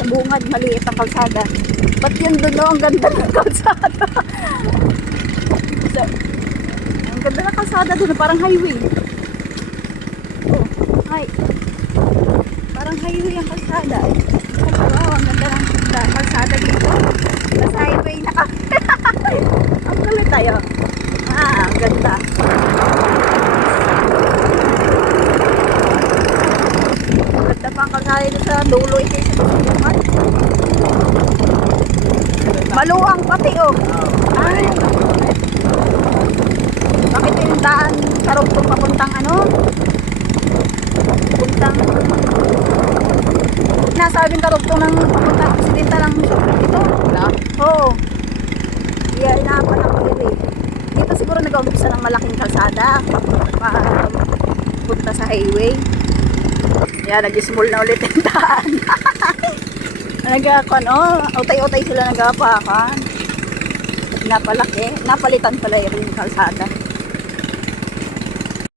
sa bungad, maliit ang kalsada. Ba't yan doon, no? Ang ganda ng kalsada. So, ang ganda ng kalsada doon, parang highway. Oh, hi. Parang highway ang kalsada. Wow, ang ganda ng kalsada dito. Nasa highway na kami. Ang kulit tayo. Ang ganda. Ang ganda pa ang kalsada dito sa dulo. Ito sa bungad. Maluwang pati, oh. Ay. Bakit yung daan karugtong papuntang ano? Papuntang nasabing karugtong ng papuntang aksidenta ng ito? Wala? Oo. Yeah, inaapan ang pagili. Dito siguro nag-aumpisa ng malaking kalsada papunta sa highway. Yan, nag-small na ulit yung daan. Utay-utay sila nagapakan. Napalaki. Napalitan pala yung kalsada.